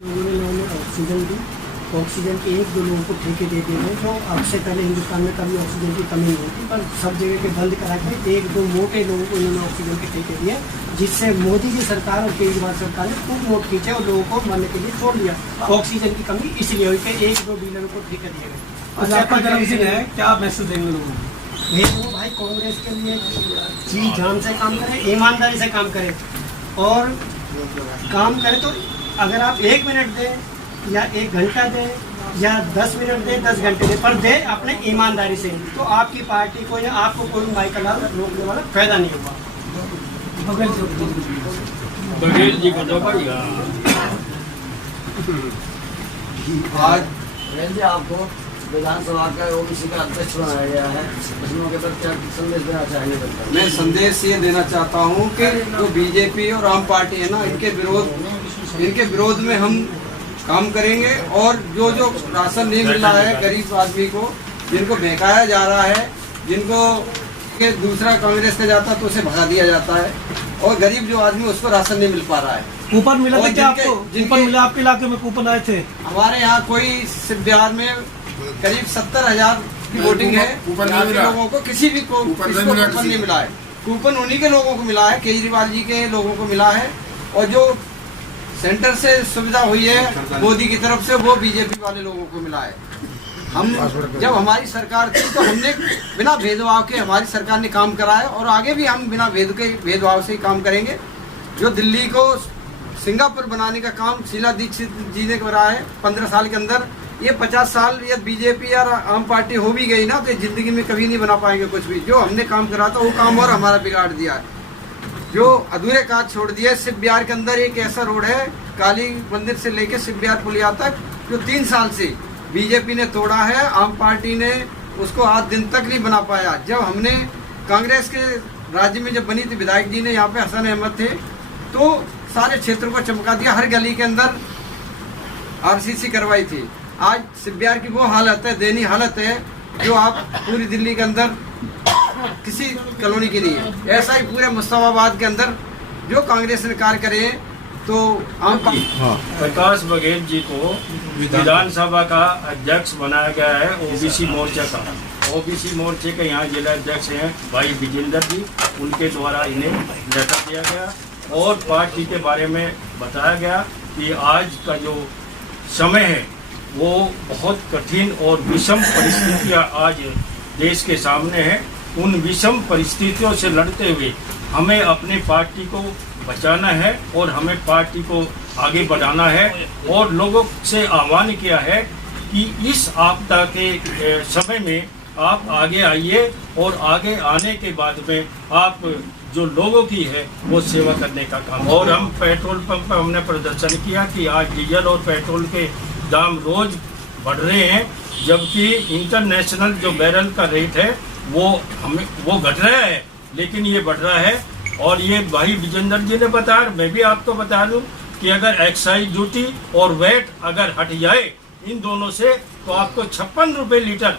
लोगों ने ऑक्सीजन दी, ऑक्सीजन के एक दो लोगों को ठेके दे दिए हैं। जो अब से पहले हिंदुस्तान में कभी ऑक्सीजन की कमी नहीं होती, पर सब जगह के बंद करा के एक दो मोटे लोगों को इन्होंने ऑक्सीजन के ठेके दिए, जिससे मोदी की सरकार और केजरीवाल सरकार ने खूब नोट खींचे और लोगों को मरने के लिए छोड़ दिया। ऑक्सीजन की कमी इसलिए हुई कि एक दो डीलरों को ठेके दिए गए। अच्छा, आपका जन्मदिन है, क्या मैसेज देंगे लोगों को? वो भाई कांग्रेस के लिए जी जान से काम करें, ईमानदारी से काम करें और काम करें। तो अगर आप 1 मिनट दें या 1 घंटा दें या 10 मिनट दें, 10 घंटे दें, पर दें अपने ईमानदारी से, तो आपकी पार्टी को या आपको कोई माइकल रोकने वाला फायदा नहीं होगा। बघेल जी को दो भाई। आज आपको विधानसभा का ओबीसी का अध्यक्ष बनाया गया है, इस मौके पर क्या संदेश देना चाहेंगे? मैं संदेश ये देना चाहता हूँ कि जो बीजेपी और आम पार्टी है ना, इनके विरोध में हम काम करेंगे और जो जो राशन नहीं मिल रहा है गरीब आदमी को, जिनको बहकाया जा रहा है, जिनको के दूसरा कांग्रेस का जाता तो उसे भगा दिया जाता है और गरीब जो आदमी उसको राशन नहीं मिल पा रहा है। कूपन मिला था क्या आपको? कूपन मिला आपके इलाके में? कूपन आए थे हमारे यहाँ कोई सिर्फ बिहार में करीब 70,000 की वोटिंग है, लोगों को किसी भी कूपन नहीं मिला है। कूपन उन्हीं के लोगों को मिला है, केजरीवाल जी के लोगों को मिला है, और जो सेंटर से सुविधा हुई है मोदी की तरफ से वो बीजेपी वाले लोगों को मिला है। हम जब हमारी सरकार थी तो हमने बिना भेदभाव के हमारी सरकार ने काम कराया और आगे भी हम बिना भेदभाव से ही काम करेंगे। जो दिल्ली को सिंगापुर बनाने का काम शीला दीक्षित जी ने कराया है 15 साल के अंदर, ये 50 साल या बीजेपी या आम पार्टी हो भी गई ना तो जिंदगी में कभी नहीं बना पाएंगे कुछ भी। जो हमने काम करा था वो काम और हमारा बिगाड़ दिया है, जो अधूरे काज छोड़ दिए। शिव बिहार के अंदर एक ऐसा रोड है काली मंदिर से लेके शिव बिहार पुलिया तक, जो 3 साल से बीजेपी ने तोड़ा है, आम पार्टी ने उसको आज दिन तक नहीं बना पाया। जब हमने कांग्रेस के राज्य में जब बनी थी, विधायक जी ने यहाँ पे हसन अहमद थे, तो सारे क्षेत्रों को चमका दिया, हर गली के अंदर आरसीसी करवाई थी। आज शिव बिहार की वो हालत है, दयनीय हालत है, जो आप पूरी दिल्ली के अंदर किसी कॉलोनी की नहीं है। ऐसा ही पूरे मुस्तफाबाद के अंदर जो कांग्रेस ने कार्य करे हैं, तो आम प्रकाश बघेल जी को विधानसभा का अध्यक्ष बनाया गया है ओबीसी मोर्चा का। ओबीसी मोर्चे के यहाँ जिला अध्यक्ष हैं भाई विजेंद्र जी, उनके द्वारा इन्हें लेटर दिया गया और पार्टी के बारे में बताया गया कि आज का जो समय है वो बहुत कठिन और विषम परिस्थितियाँ आज देश के सामने है। उन विषम परिस्थितियों से लड़ते हुए हमें अपने पार्टी को बचाना है और हमें पार्टी को आगे बढ़ाना है, और लोगों से आह्वान किया है कि इस आपदा के समय में आप आगे आइए और आगे आने के बाद में आप जो लोगों की है वो सेवा करने का काम। और हम पेट्रोल पंप पर हमने प्रदर्शन किया कि आज डीजल और पेट्रोल के दाम रोज बढ़ रहे हैं, जबकि इंटरनेशनल जो बैरल का रेट है वो घट रहा है, लेकिन ये बढ़ रहा है। और ये भाई विजेंद्र जी ने बताया, मैं भी आपको बता दूं कि अगर एक्साइज ड्यूटी और वैट अगर हट जाए इन दोनों से, तो आपको 56 रुपये लीटर,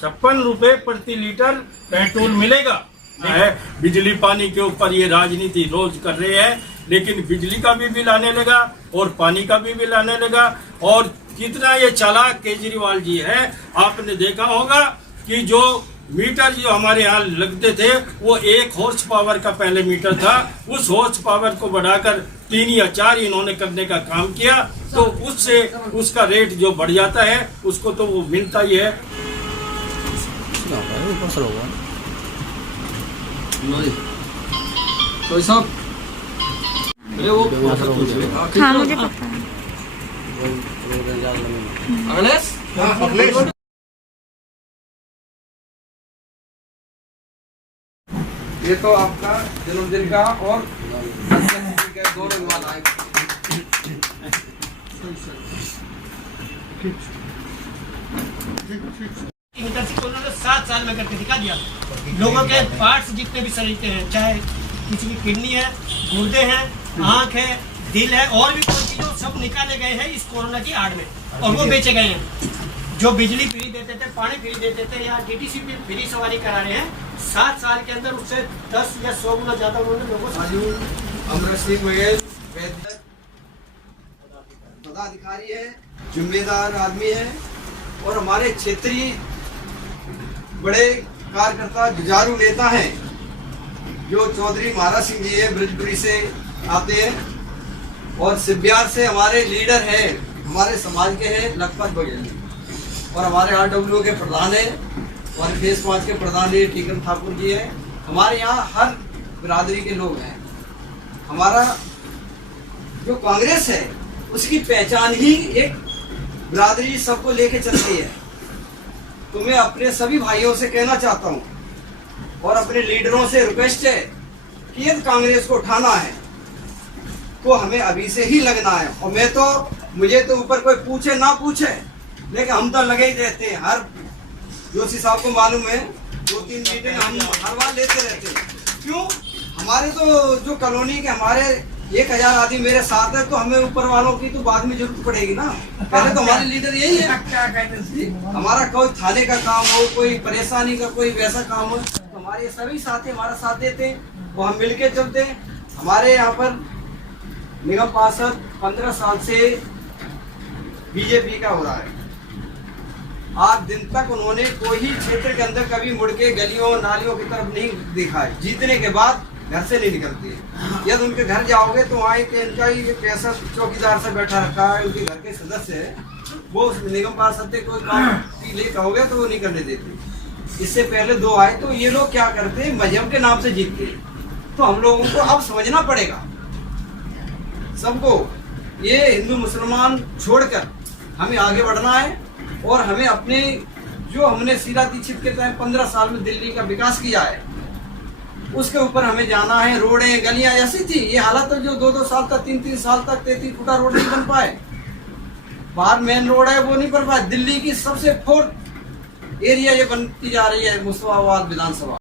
56 रुपये प्रति लीटर पेट्रोल मिलेगा। है बिजली पानी के ऊपर ये राजनीति रोज कर रहे हैं, लेकिन बिजली का भी बिल आने लगा और पानी का भी बिल आने लगा। और कितना ये चालाक केजरीवाल जी है, आपने देखा होगा कि जो मीटर जो हमारे यहाँ लगते थे वो 1 हॉर्स पावर का पहले मीटर था, उस हॉर्स पावर को बढ़ाकर 3 या 4 इन्होंने करने का काम किया, तो उससे उसका रेट जो बढ़ जाता है उसको तो वो मिलता ही है। तो सब हाँ मुझे पता है। ये तो आपका जन्मदिन का और दो रंग वाला है। 7 साल में करके दिखा दिया। लोगों के पार्ट्स जितने भी शरीर के हैं, चाहे किसी की किडनी है, गुर्दे हैं, आँख है, दिल है, और भी कोई चीज़, सब निकाले गए हैं इस कोरोना की आड़ में और वो बेचे गए हैं। जो बिजली फ्री देते थे, पानी फ्री देते थे, या डीटीसी भी फ्री सवारी करा रहे हैं, 7 साल के अंदर उससे 10 या 100 गुना ज्यादा उन्होंने लोगों से। अमर सिंह बघेल पदाधिकारी है, जिम्मेदार आदमी है और हमारे क्षेत्रीय बड़े कार्यकर्ता जुझारू नेता हैं जो चौधरी महाराज सिंह जी है, ब्रजपुरी से आते हैं और सिब्बियार से हमारे लीडर हैं, हमारे समाज के हैं लखपत बघेल और हमारे RWO के प्रधान है और फेस 5 के प्रधान है टीकम ठाकुर जी है। हमारे यहाँ हर बिरादरी के लोग हैं। हमारा जो कांग्रेस है उसकी पहचान ही एक बिरादरी सबको लेके चलती है। तो मैं अपने सभी भाइयों से कहना चाहता हूँ और अपने लीडरों से रिक्वेस्ट है कि यदि कांग्रेस को उठाना है तो हमें अभी से ही लगना है। और मुझे तो ऊपर कोई पूछे ना पूछे लेकिन हम तो लगे ही रहते हैं। हर जोशी साहब को मालूम है 2-3 मीटिंग हम हर बार लेते रहते हैं। क्यों? हमारे तो जो कॉलोनी के हमारे 1000 आदमी मेरे साथ है तो हमें ऊपर वालों की तो बाद में जरूरत पड़ेगी ना। पहले तो हमारे लीडर यही है। हमारा कोई थाने का काम हो, कोई परेशानी का कोई वैसा काम हो तो हमारे सभी साथी हमारा साथ देते हैं वो हम मिलके चलते हैं। हमारे यहाँ पर निगम पार्षद 15 साल से बीजेपी का हो रहा है। आज दिन तक उन्होंने कोई ही क्षेत्र के अंदर कभी मुड़ के गलियों नालियों की तरफ नहीं देखा है। जीतने के बाद घर से नहीं निकलती है। यदि उनके घर जाओगे तो वहाँ एक ऐसा चौकीदार से बैठा रखा है, उनके घर के सदस्य है, वो निगम पार्षद से कोई काम ले कहोगे तो वो नहीं करने देते। इससे पहले 2 आए तो ये लोग क्या करते हैं, मजहब के नाम से जीतते हैं। तो हम लोगों को अब समझना पड़ेगा सबको, ये हिंदू मुसलमान छोड़कर हमें आगे बढ़ना है और हमें अपने जो हमने शीला दीक्षित के तहत 15 साल में दिल्ली का विकास किया है उसके ऊपर हमें जाना है। रोडें गलियां ऐसी थी, ये हालत है जो 2-2 साल तक 3-3 साल तक 33 फुटा रोड नहीं बन पाए। बाहर मेन रोड है वो नहीं बन पाए। दिल्ली की सबसे 4th एरिया ये बनती जा रही है मुस्तफाबाद विधानसभा।